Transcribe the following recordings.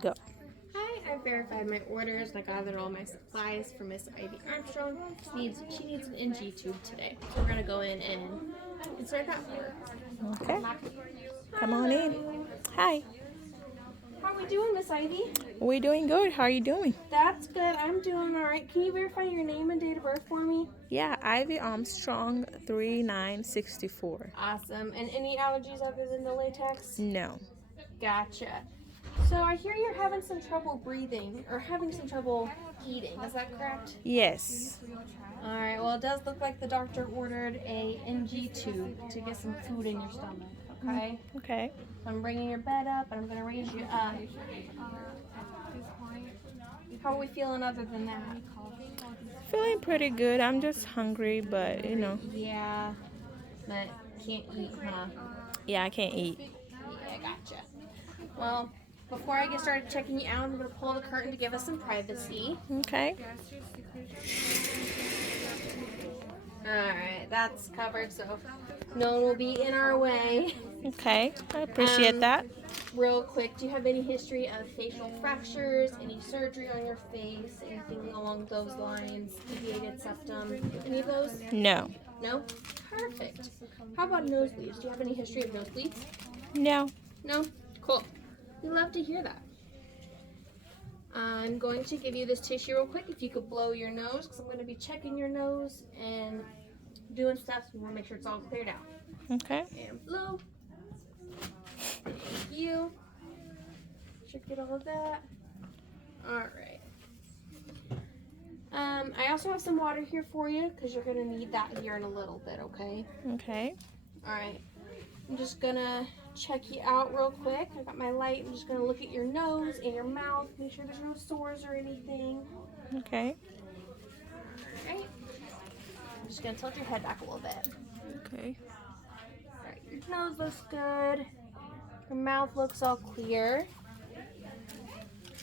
Go. Hi, I verified my orders and I gathered all my supplies for Miss Ivy Armstrong. She needs an NG tube today. So we're gonna go in and insert that for her. Okay. Come on in. Hi. How are we doing, Miss Ivy? We're doing good. How are you doing? That's good. I'm doing all right. Can you verify your name and date of birth for me? Yeah, Ivy Armstrong, 3964. Awesome. And any allergies other than the latex? No. Gotcha. So I hear you're having some trouble breathing or having some trouble eating. Is that correct? Yes. All right. Well, it does look like the doctor ordered a NG tube to get some food in your stomach. Okay. Okay. So I'm bringing your bed up and I'm gonna raise you up. How are we feeling other than that? Feeling pretty good. I'm just hungry, but Yeah, but can't eat, huh? Yeah, I can't eat. Yeah, gotcha. Well, before I get started checking you out, I'm gonna pull the curtain to give us some privacy. Okay. Alright, that's covered so no one will be in our way. Okay. I appreciate that. Real quick, do you have any history of facial fractures, any surgery on your face, anything along those lines, deviated septum, any of those? No. No? Perfect. How about nosebleeds? Do you have any history of nosebleeds? No. No? Cool. We love to hear that. I'm going to give you this tissue real quick. If you could blow your nose, because I'm going to be checking your nose and doing stuff, so we want to make sure it's all cleared out. Okay. And blow. Thank you. Should get all of that. Alright. I also have some water here for you, because you're going to need that here in a little bit, okay? Okay. Alright. I'm just going to check you out real quick. I got my light. I'm just going to look at your nose and your mouth. Make sure there's no sores or anything. Okay. Alright. I'm just going to tilt your head back a little bit. Okay. Alright, your nose looks good. Your mouth looks all clear.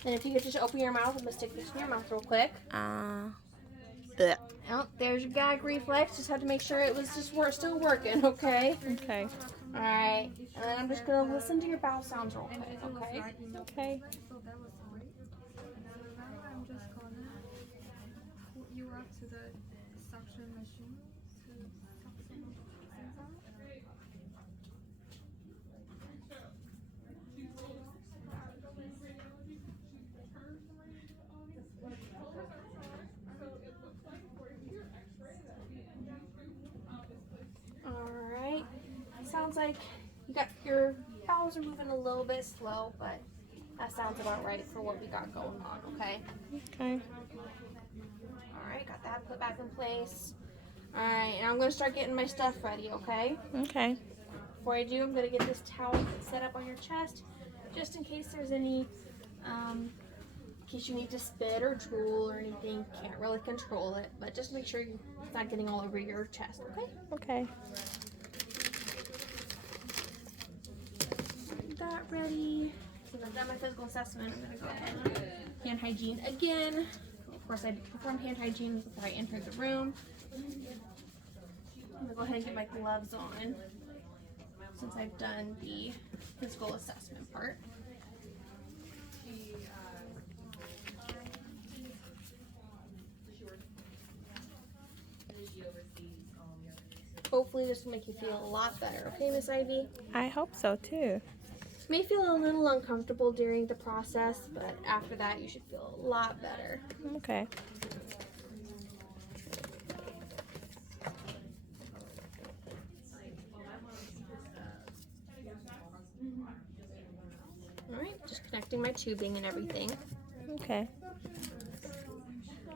And if you could just open your mouth, I'm going to stick this in your mouth real quick. Bleh. Oh, there's your gag reflex. Just had to make sure it was just still working, okay? Okay. Alright. And then I'm just going to listen to your bowel sounds real quick, okay? Okay. I'm just gonna put you up to the suction machine to suction things out. Alright. Sounds like you got your bowels are moving a little bit slow, but that sounds about right for what we got going on, okay? Okay. Alright, got that put back in place. Alright, and I'm going to start getting my stuff ready, okay? Okay. Before I do, I'm going to get this towel set up on your chest, just in case there's any, in case you need to spit or drool or anything. Can't really control it, but just make sure it's not getting all over your chest, okay? Okay. Get that ready. Since I've done my physical assessment, I'm going to go ahead and hand hygiene again. Of course, I performed hand hygiene before I entered the room. I'm going to go ahead and get my gloves on since I've done the physical assessment part. Hopefully this will make you feel a lot better, okay, Miss Ivy? I hope so too. May feel a little uncomfortable during the process, but after that you should feel a lot better. Okay. Alright, just connecting my tubing and everything. Okay.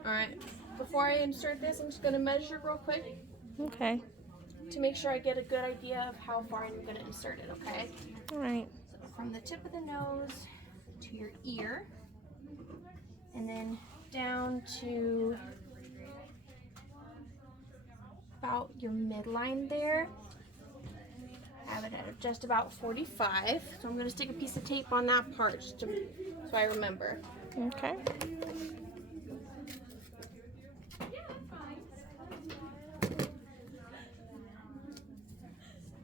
Alright, before I insert this, I'm just going to measure real quick Okay. to make sure I get a good idea of how far I'm going to insert it, okay? All right. So from the tip of the nose to your ear, and then down to about your midline there. Have it at just about 45. So I'm going to stick a piece of tape on that part just so I remember. Okay.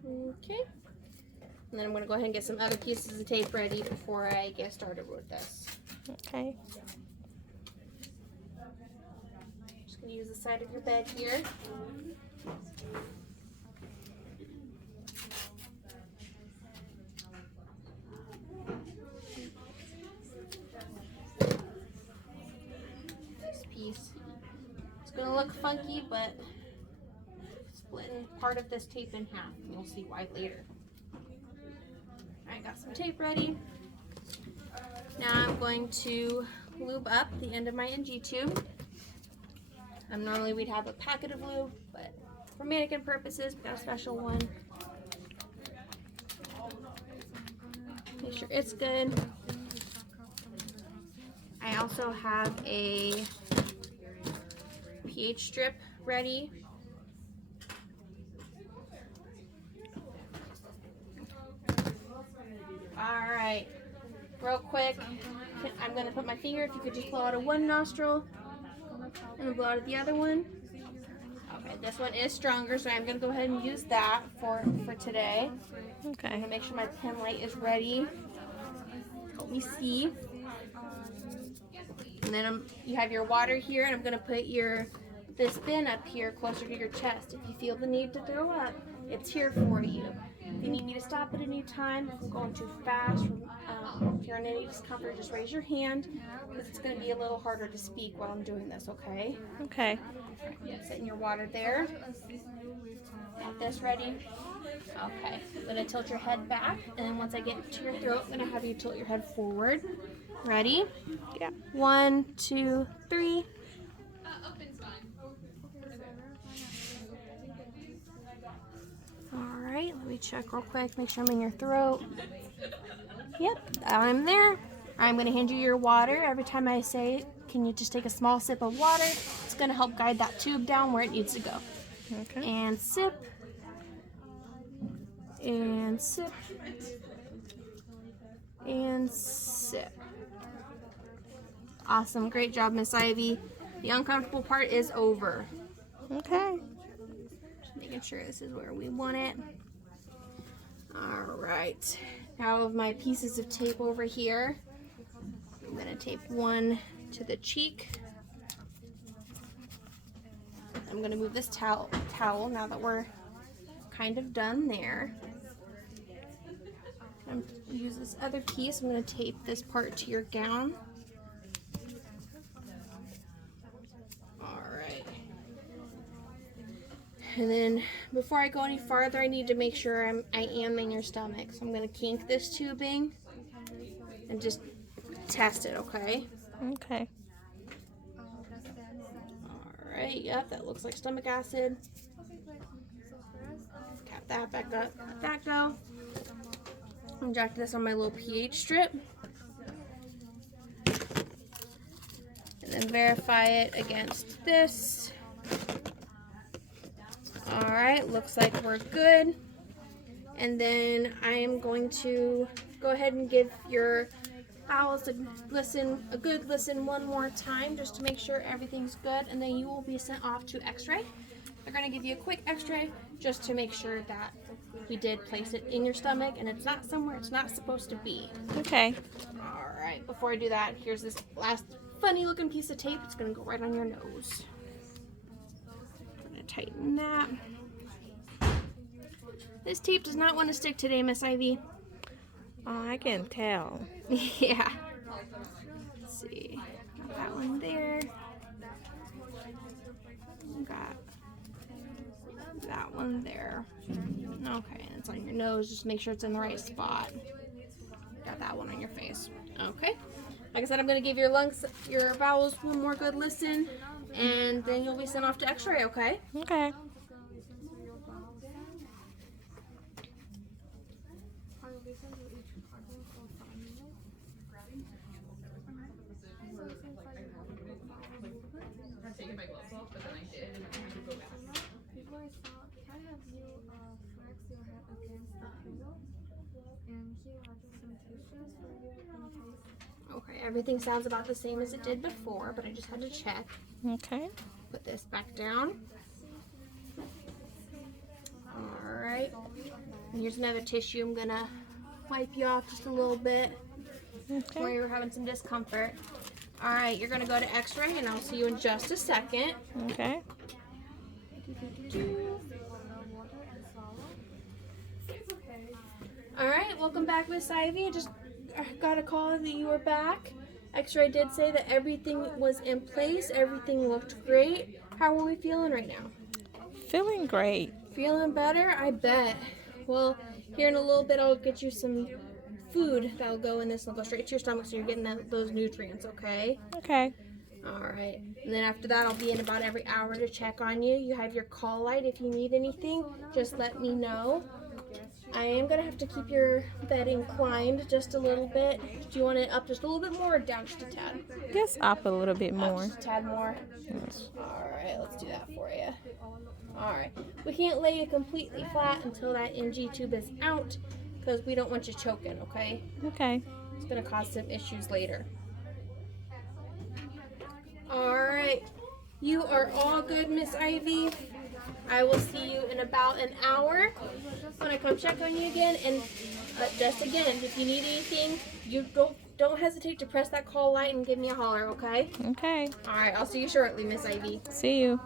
Okay. And then I'm going to go ahead and get some other pieces of tape ready before I get started with this. Okay. Just going to use the side of your bed here. This piece. It's going to look funky, but splitting part of this tape in half. You'll see why later. I got some tape ready. Now I'm going to lube up the end of my NG tube. Normally we'd have a packet of lube, but for mannequin purposes, we got a special one. Make sure it's good. I also have a pH strip ready. All right, real quick, I'm gonna put my finger, if you could just blow out of one nostril and then blow out of the other one. Okay, this one is stronger, so I'm gonna go ahead and use that for today. I'm Okay. gonna make sure my pen light is ready. Help me see. And then you have your water here, and I'm gonna put this bin up here closer to your chest. If you feel the need to throw up, it's here for you. If you need me to stop at any time, if I'm going too fast, if you're in any discomfort, just raise your hand, because it's going to be a little harder to speak while I'm doing this, okay? Okay. Setting your water there. Got this ready. Okay, I'm going to tilt your head back, and then once I get to your throat, I'm going to have you tilt your head forward. Ready? Yeah. 1, 2, 3. Alright, let me check real quick, make sure I'm in your throat. Yep, I'm there. I'm going to hand you your water. Every time I say, can you just take a small sip of water? It's going to help guide that tube down where it needs to go. Okay. And sip. And sip. And sip. Awesome, great job, Miss Ivy. The uncomfortable part is over. Okay. Making sure this is where we want it. All right. Now of my pieces of tape over here, I'm going to tape one to the cheek. I'm going to move this towel now that we're kind of done there. I'm going to use this other piece. I'm going to tape this part to your gown. And then before I go any farther, I need to make sure I am in your stomach. So I'm going to kink this tubing and just test it, okay? Okay. Alright, yep, that looks like stomach acid. Tap that back up, let that go. Inject this on my little pH strip. And then verify it against this. Alright, looks like we're good. And then I am going to go ahead and give your bowels a good listen one more time just to make sure everything's good, and then you will be sent off to x-ray. They're going to give you a quick x-ray just to make sure that we did place it in your stomach and it's not somewhere it's not supposed to be. Okay. Alright, before I do that, here's this last funny looking piece of tape. It's going to go right on your nose. Tighten that. This tape does not want to stick today, Miss Ivy. Oh, I can tell. Yeah. Let's see. Got that one there. Got that one there. Okay, and it's on your nose. Just make sure it's in the right spot. Got that one on your face. Okay. Like I said, I'm going to give your bowels one more good listen, and then you'll be sent off to x-ray, okay? Okay. Okay, everything sounds about the same as it did before, but I just had to check. Okay. Put this back down. Alright. And here's another tissue I'm gonna wipe you off just a little bit where Okay. you were having some discomfort. All right, you're gonna go to X-ray, and I'll see you in just a second. Okay. All right, welcome back, Miss Ivy. I just got a call that you were back. X-ray did say that everything was in place. Everything looked great. How are we feeling right now? Feeling great. Feeling better? I bet. Well, here in a little bit, I'll get you some food that'll go in this and go straight to your stomach, so you're getting those nutrients, okay? Okay. All right. And then after that, I'll be in about every hour to check on you. You have your call light. If you need anything, just let me know. I am going to have to keep your bed inclined just a little bit. Do you want it up just a little bit more or down just a tad? Just up a little bit Up more. just a tad more. Yes. All right, let's do that for you. All right. We can't lay you completely flat until that NG tube is out because we don't want you choking, okay? Okay. It's going to cause some issues later. All right. You are all good, Miss Ivy. I will see you in about an hour when I come check on you again. And just again, if you need anything, you don't hesitate to press that call light and give me a holler, okay? Okay. All right. I'll see you shortly, Miss Ivy. See you.